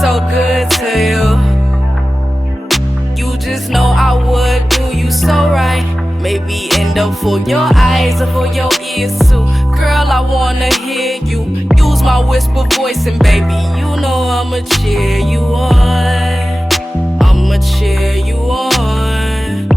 so good to you. You just know I would do you so right. Maybe end up for your eyes or for your ears too. Girl, I wanna hear you use my whisper voice, and baby, you know I'ma cheer you on. I'ma cheer you on.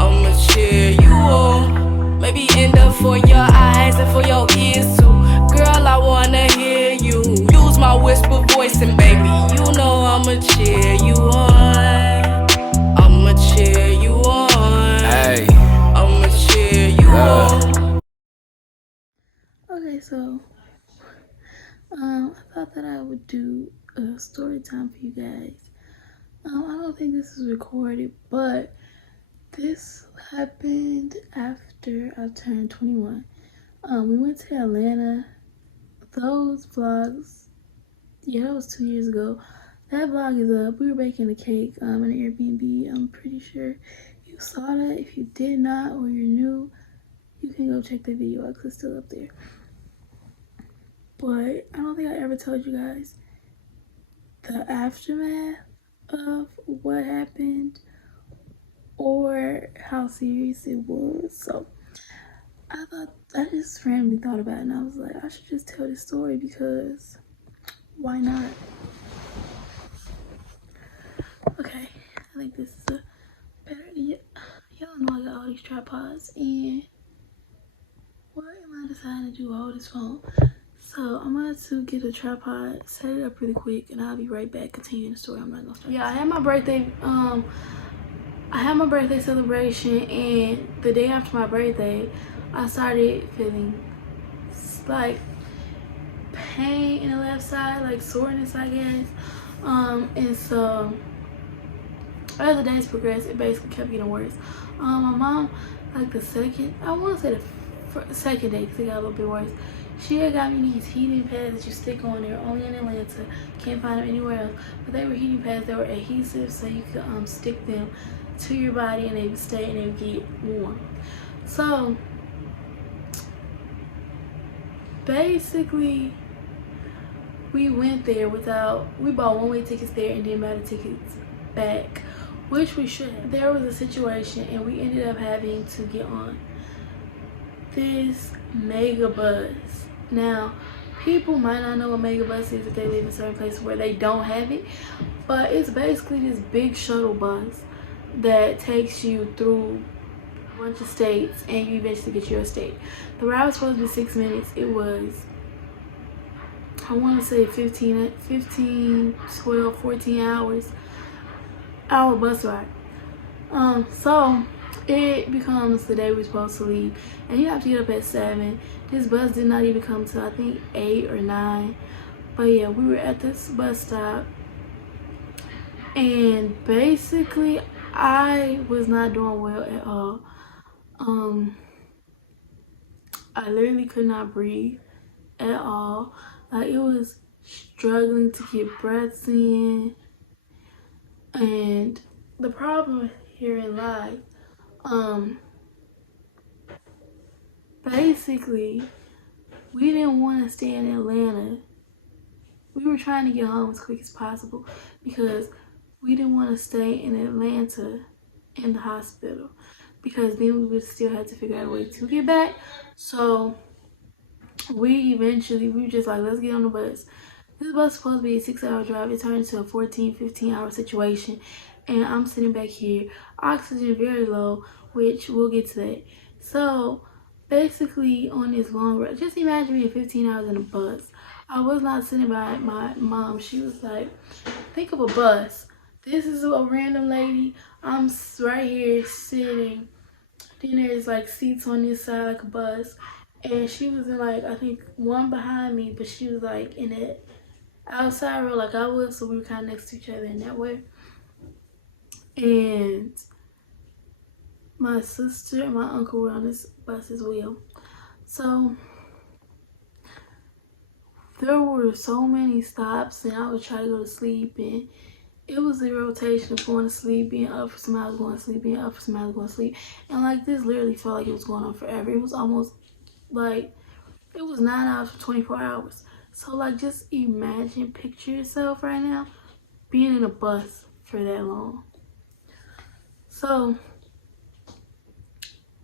I'ma cheer you on. Maybe end up for your eyes and for your ears too. Girl, I wanna hear you use my whisper voice, and baby, you know I'ma cheer you on. I'ma cheer you on. Hey. I'ma cheer you on. Okay, so I thought that I would do a story time for you guys. I don't think this is recorded, but this happened after I turned 21. We went to Atlanta. Those vlogs, that was 2 years ago. That vlog is up. We were baking a cake in an Airbnb. I'm pretty sure you saw that. If you did not or you're new, you can go check the video out because it's still up there. But I don't think I ever told you guys the aftermath of what happened or how serious it was. So I just randomly thought about it, and I was like, I should just tell this story because why not? Okay, I think this is a better idea. Y'all know I got all these tripods, and what am I deciding to do with all this phone? So I'm going to get a tripod, set it up really quick, and I'll be right back continuing the story. I'm not gonna start. Yeah, I had my birthday celebration, and the day after my birthday, I started feeling like pain in the left side, like soreness, I guess. And so as the days progressed, it basically kept getting worse. My mom, like the second, I want to say the second day, because it got a little bit worse. She had got me these heating pads that you stick on there, only in Atlanta. Can't find them anywhere else. But they were heating pads that were adhesive, so you could stick them to your body and they would stay and they would get warm. So basically, we went there we bought one-way tickets there and then bought the tickets back, which we should have. There was a situation and we ended up having to get on this mega bus. Now, people might not know what mega bus is if they live in certain places where they don't have it, but it's basically this big shuttle bus that takes you through a bunch of states and you eventually get your state. The ride was supposed to be 6 minutes. It was, I want to say 15, 12, 14 hours our bus ride. So it becomes the day we're supposed to leave, and you have to get up at 7. This bus did not even come till I think 8 or 9. But yeah, we were at this bus stop, and basically I was not doing well at all. I literally could not breathe at all. Like, it was struggling to get breaths in. And the problem here in life, basically, we didn't want to stay in Atlanta. We were trying to get home as quick as possible because we didn't want to stay in Atlanta in the hospital, because then we would still have to figure out a way to get back. So we were just like, let's get on the bus. This bus was supposed to be a 6-hour drive. It turned into a 14, 15-hour situation. And I'm sitting back here, oxygen very low, which we'll get to that. So basically, on this long ride, just imagine me 15 hours in a bus. I was not sitting by my mom. She was like, think of a bus. This is a random lady. I'm right here sitting. Then there's like seats on this side like a bus. And she was in, like, I think one behind me, but she was like in it outside row like I was, so we were kind of next to each other in that way. And my sister and my uncle were on this bus as well. So there were so many stops, and I would try to go to sleep, and it was a rotation of going to sleep, being up for some hours, going to sleep, being up for some hours, going to sleep. And like, this literally felt like it was going on forever. It was almost like, it was 9 hours for 24 hours. So like, just imagine, picture yourself right now being in a bus for that long. So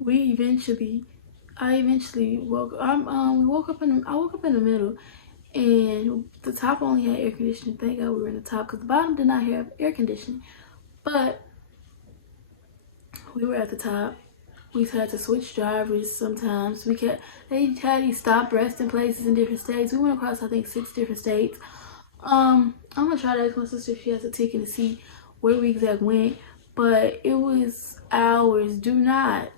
I eventually woke. We woke up I woke up in the middle, and the top only had air conditioning. Thank God we were in the top because the bottom did not have air conditioning. But we were at the top. We had to switch drivers sometimes. They had these stop resting places in different states. We went across I think 6 different states. I'm gonna try to ask my sister if she has a ticket to see where we exactly went. But it was hours. Do not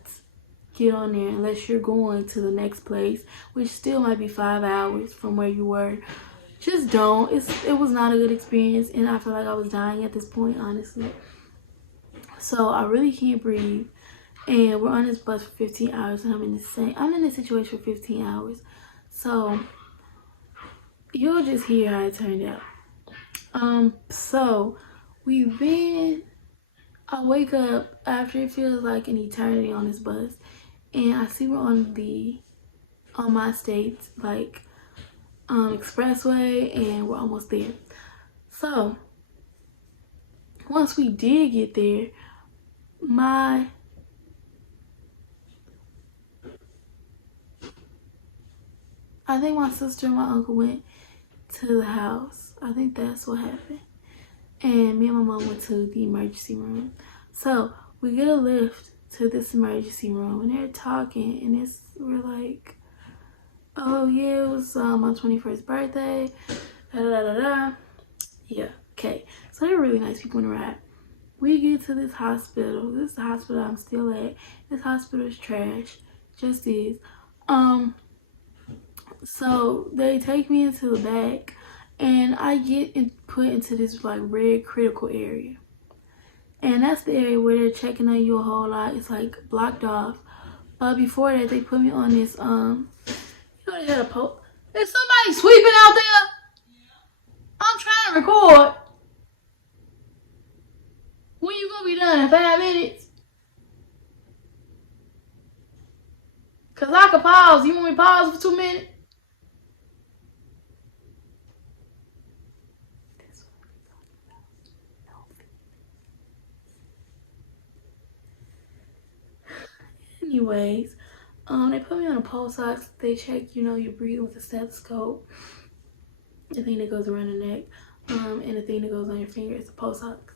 get on there unless you're going to the next place, which still might be 5 hours from where you were. Just don't. It was not a good experience, and I feel like I was dying at this point, honestly. So I really can't breathe, and we're on this bus for 15 hours, and I'm in this situation for 15 hours. So you'll just hear how it turned out. So I wake up after it feels like an eternity on this bus, and I see we're on my state's like expressway, and we're almost there. So once we did get there, I think my sister and my uncle went to the house. I think that's what happened. And me and my mom went to the emergency room. So we get a lift to this emergency room, and they're talking, and we're like, oh yeah, it was my 21st birthday, da da da da. Yeah, okay. So they're really nice people in the ride. We get to this hospital. This is the hospital I'm still at. This hospital is trash. Just is. So they take me into the back, and I get put into this like red critical area. And that's the area where they're checking on you a whole lot. It's like blocked off. But before that, they put me on this, they had a post. Is somebody sweeping out there? I'm trying to record. When you gonna be done in 5 minutes? Cause I can pause. You want me to pause for 2 minutes? Anyways, they put me on a pulse ox. They check, your breathing with a stethoscope. The thing that goes around the neck, and the thing that goes on your finger is a pulse ox.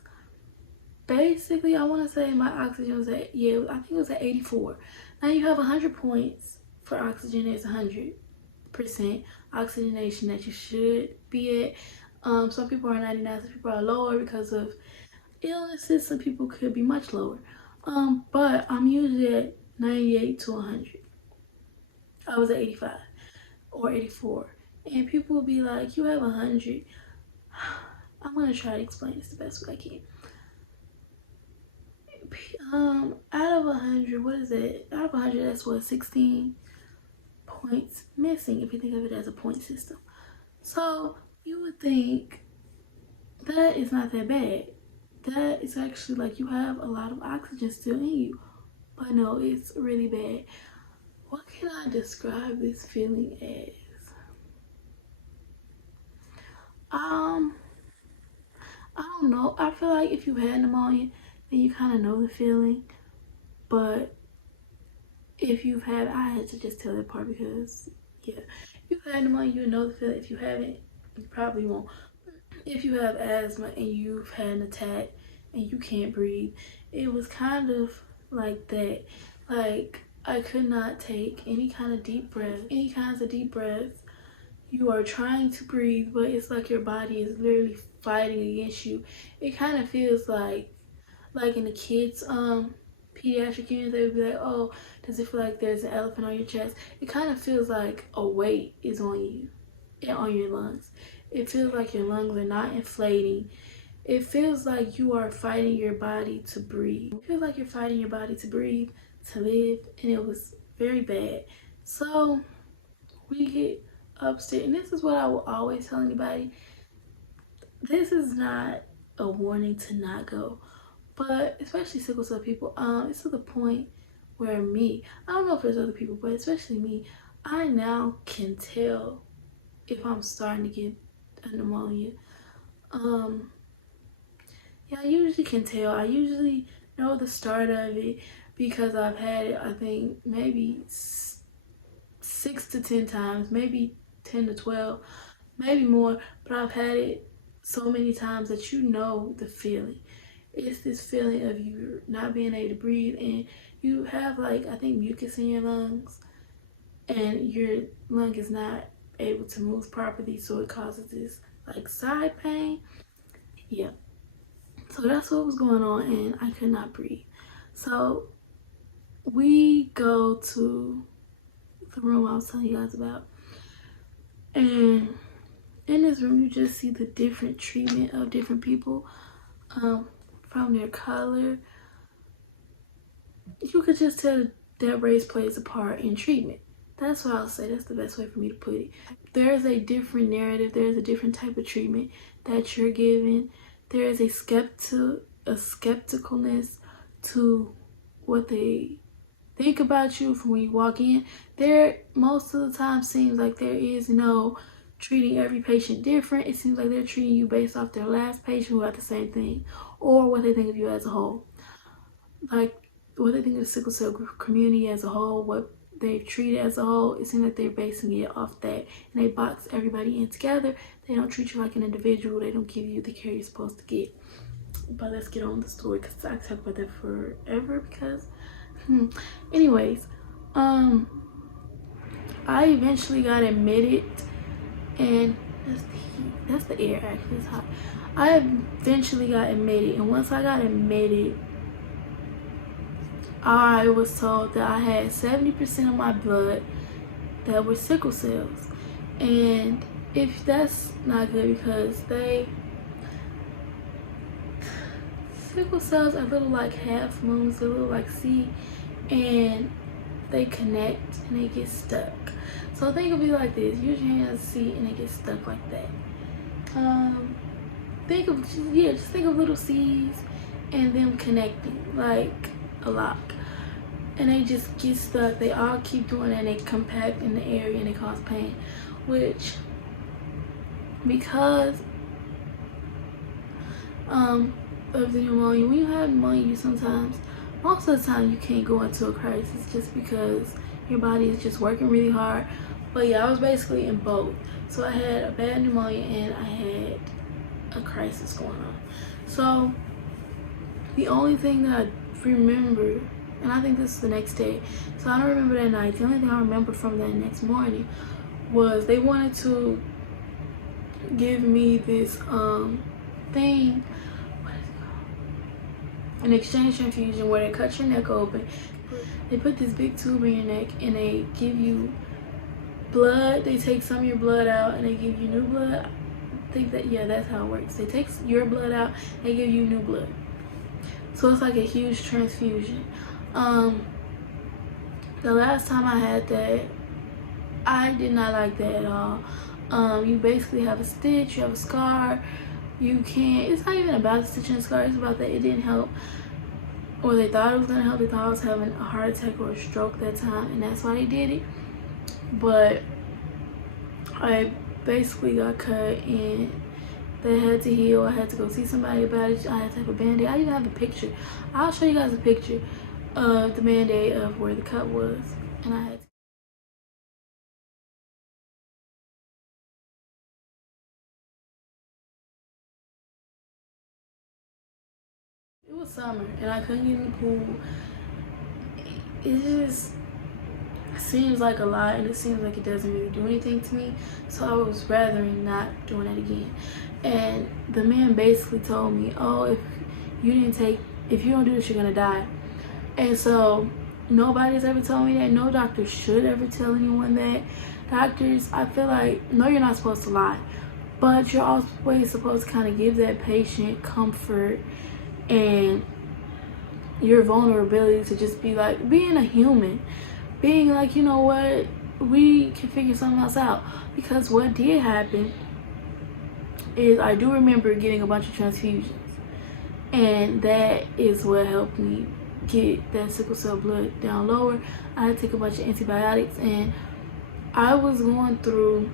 Basically, I want to say my oxygen was I think it was at 84. Now you have 100 points for oxygen. It's 100% oxygenation that you should be at. Some people are 99, some people are lower because of illnesses. Some people could be much lower. But I'm usually at 98 to 100. I was at 85 or 84. And people will be like, you have 100. I'm going to try to explain this the best way I can. Out of 100, what is it? Out of 100, that's what, 16 points missing if you think of it as a point system. So you would think that is not that bad. That is actually like you have a lot of oxygen still in you. But no, it's really bad. What can I describe this feeling as? I don't know. I feel like if you had pneumonia, then you kind of know the feeling. But if you've had, I had to just tell that part because, yeah, if you've had pneumonia, you know the feeling. If you haven't, you probably won't. If you have asthma and you've had an attack and you can't breathe, it was kind of like that. Like, I could not take any kind of deep breath, any kinds of deep breaths. You are trying to breathe, but it's like your body is literally fighting against you. It kind of feels like in the kids' pediatric unit, they would be like, oh, does it feel like there's an elephant on your chest? It kind of feels like a weight is on you and on your lungs. It feels like your lungs are not inflating. It feels like you are fighting your body to breathe. It feels like you're fighting your body to breathe, to live, and it was very bad. So we get upstairs, and this is what I will always tell anybody. This is not a warning to not go, but especially sickle cell people, it's to the point where I don't know if there's other people, but especially me, I now can tell if I'm starting to get a pneumonia. Yeah, I usually can tell. I usually know the start of it because I've had it, I think, maybe 6 to 10 times, maybe 10 to 12, maybe more, but I've had it so many times that you know the feeling. It's this feeling of you not being able to breathe, and you have, like, I think mucus in your lungs, and your lung is not able to move properly, so it causes this like side pain. Yeah, so that's what was going on, and I could not breathe. So we go to the room I was telling you guys about, and in this room you just see the different treatment of different people, from their color. You could just tell that race plays a part in treatment. That's what I'll say. That's the best way for me to put it. There's a different narrative. There's a different type of treatment that you're given. There is a skepticalness to what they think about you from when you walk in. There, most of the time, seems like there is no treating every patient different. It seems like they're treating you based off their last patient who had the same thing, or what they think of you as a whole. Like, what they think of the sickle cell community as a whole, what they've treated as a whole. It seems like they're basing it off that, and they box everybody in together. They don't treat you like an individual. They don't give you the care you're supposed to get. But let's get on with the story, because I talk about that forever. Because, anyways, I eventually got admitted, and that's the air. Actually, it's hot. I eventually got admitted, and once I got admitted, I was told that I had 70% of my blood that were sickle cells. And if that's not good, because sickle cells are little like half moons, they're little like C, and they connect and they get stuck. So think of it like this: use your hand as C and they get stuck like that. Just think of little C's and them connecting like a lock, and they just get stuck. They all keep doing that, and they compact in the area and they cause pain, which, because of the pneumonia, when you have pneumonia, most of the time you can't go into a crisis just because your body is just working really hard. But yeah, I was basically in both. So I had a bad pneumonia and I had a crisis going on. So the only thing that I remember, and I think this is the next day, so I don't remember that night. The only thing I remember from that next morning was they wanted to give me this thing, what is it called? An exchange transfusion, where they cut your neck open. They put this big tube in your neck and they give you blood. They take some of your blood out and they give you new blood. I think that, yeah, that's how it works. They take your blood out, they give you new blood. So it's like a huge transfusion. The last time I had that, I did not like that at all. You basically have a stitch, you have a scar. It's not even about the stitch and the scar, it's about that it didn't help. Or they thought it was gonna help. They thought I was having a heart attack or a stroke that time, and that's why they did it. But I basically got cut and they had to heal. I had to go see somebody about it. I had to have a band-aid. I even have a picture. I'll show you guys a picture of the band-aid of where the cut was. And I had to. It was summer and I couldn't get in the pool. It just seems like a lot, and it seems like it doesn't really do anything to me. So I was rather not doing it again. And the man basically told me, oh, if you don't do this, you're gonna die. And so nobody's ever told me that. No doctor should ever tell anyone that. Doctors, I feel like, no, you're not supposed to lie, but you're always supposed to kind of give that patient comfort and your vulnerability to just be like, being a human, being like, you know what, we can figure something else out. Because what did happen is, I do remember getting a bunch of transfusions, and that is what helped me get that sickle cell blood down lower. I had to take a bunch of antibiotics, and I was going through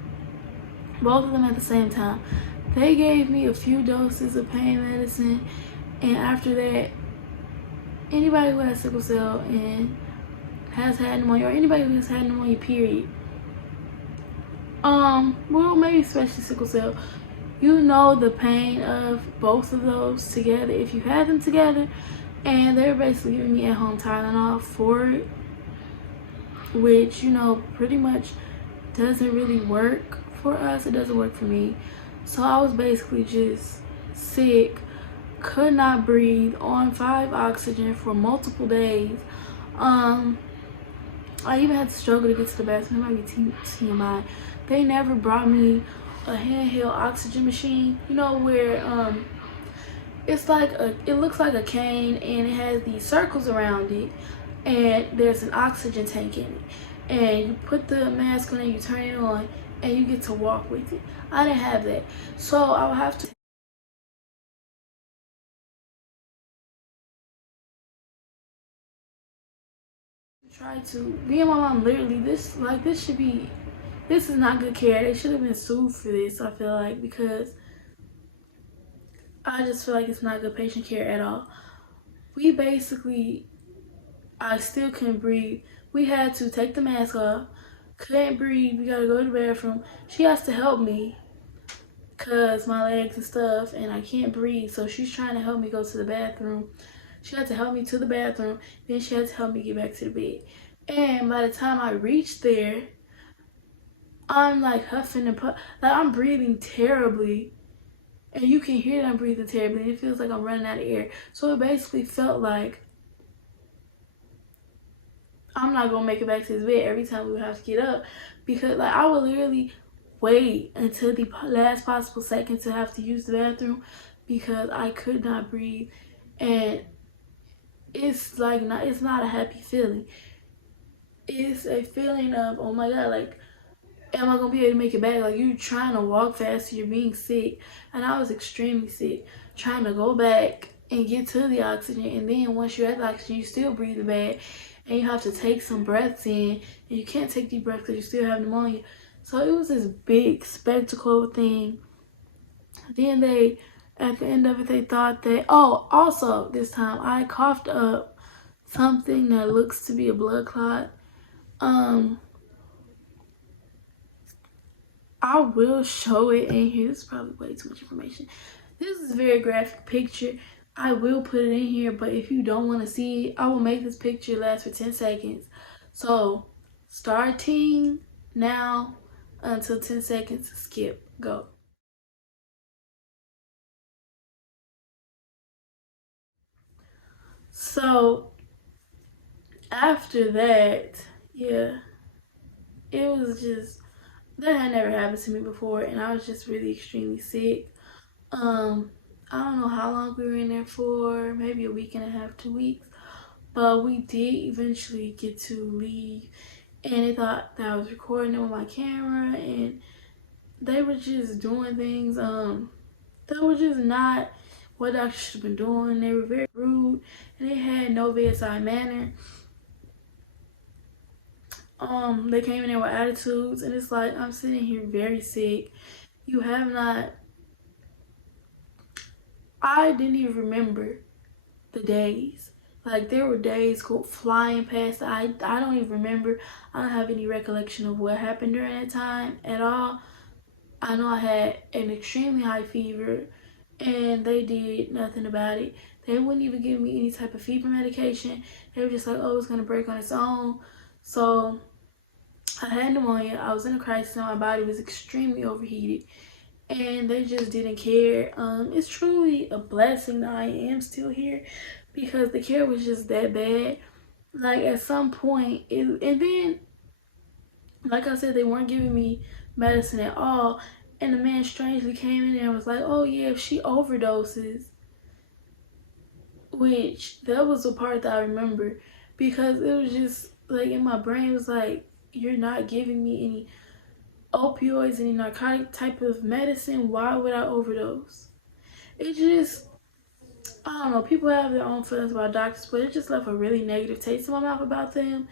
both of them at the same time. They gave me a few doses of pain medicine, And after that, anybody who has sickle cell and has had pneumonia, or anybody who has had pneumonia, period, well, maybe especially sickle cell, you know the pain of both of those together if you had them together. And they were basically giving me at-home Tylenol for it, which, you know, pretty much doesn't really work for us. It doesn't work for me. So I was basically just sick, could not breathe, on 5 oxygen for multiple days. I even had to struggle to get to the bathroom. It might be TMI. They never brought me a handheld oxygen machine, you know, where it's like it looks like a cane and it has these circles around it, and there's an oxygen tank in it, and you put the mask on and you turn it on and you get to walk with it. I didn't have that, so I would have to try to me and my mom literally this is not good care. They should have been sued for this, I feel like, because I just feel like it's not good patient care at all. We basically, I still couldn't breathe. We had to take the mask off. Couldn't breathe. We gotta go to the bathroom. She has to help me because my legs and stuff, and I can't breathe. So she's trying to help me go to the bathroom. She had to help me to the bathroom. Then she had to help me get back to the bed. And by the time I reached there, I'm like huffing and puffing. Like, I'm breathing terribly. And you can hear that I'm breathing terribly. And it feels like I'm running out of air. So it basically felt like I'm not gonna make it back to this bed every time we would have to get up, because like I would literally wait until the last possible second to have to use the bathroom because I could not breathe. And it's like it's not a happy feeling. It's a feeling of, oh my god, like, am I gonna be able to make it back? Like, you're trying to walk fast, you're being sick, and I was extremely sick, trying to go back and get to the oxygen. And then once you're at the oxygen, you still breathe bad, and you have to take some breaths in, and you can't take deep breaths because you still have pneumonia. So it was this big spectacle thing. Then they, at the end of it, they thought that, oh, also this time I coughed up something that looks to be a blood clot. I will show it in here. This is probably way too much information. This is a very graphic picture. I will put it in here, but if you don't want to see it, I will make this picture last for 10 seconds. So, starting now until 10 seconds, skip, go. So, after that, yeah, it was just, that had never happened to me before, and I was just really extremely sick. I don't know how long we were in there for, maybe a week and a half, 2 weeks, but we did eventually get to leave. And they thought that I was recording it with my camera, and they were just doing things that were just not what doctors should have been doing. They were very rude, and they had no bedside manner. They came in there with attitudes, and it's like, I'm sitting here very sick. You have not, I didn't even remember the days. Like, there were days go flying past. I don't even remember. I don't have any recollection of what happened during that time at all. I know I had an extremely high fever, and they did nothing about it. They wouldn't even give me any type of fever medication. They were just like, oh, it's gonna break on its own. So I had pneumonia. I was in a crisis, and my body was extremely overheated, and they just didn't care. It's truly a blessing that I am still here, because the care was just that bad. Like, at some point, and then, like I said, they weren't giving me medicine at all. And the man strangely came in there and was like, oh yeah, if she overdoses, which that was the part that I remember, because it was just like in my brain, it was like, you're not giving me any opioids, any narcotic type of medicine. Why would I overdose? It just, I don't know, people have their own feelings about doctors, but it just left a really negative taste in my mouth about them.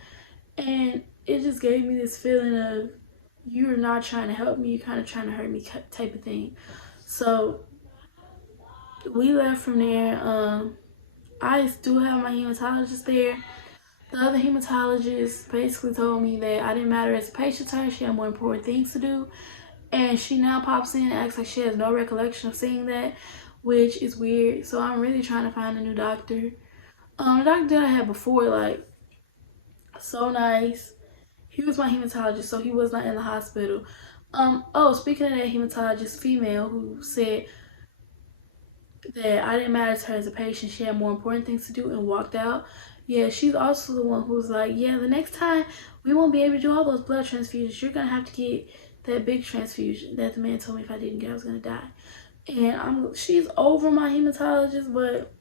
And it just gave me this feeling of, you're not trying to help me, you're kind of trying to hurt me type of thing. So we left from there. I still have my hematologist there. The other hematologist basically told me that I didn't matter as a patient to her. She had more important things to do. And she now pops in and acts like she has no recollection of seeing that, which is weird. So I'm really trying to find a new doctor. The doctor that I had before, like, so nice. He was my hematologist, so he was not in the hospital. Oh, speaking of that hematologist female who said that I didn't matter to her as a patient, she had more important things to do and walked out. Yeah, she's also the one who's like, yeah, the next time we won't be able to do all those blood transfusions. You're gonna have to get that big transfusion that the man told me if I didn't get, I was gonna die. And she's over my hematologist, but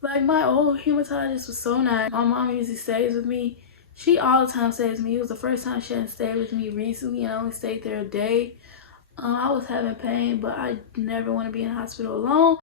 like my old hematologist was so nice. My mom usually stays with me. She all the time stays with me. It was the first time she hadn't stayed with me recently, and I only stayed there a day. I was having pain, but I never want to be in the hospital alone.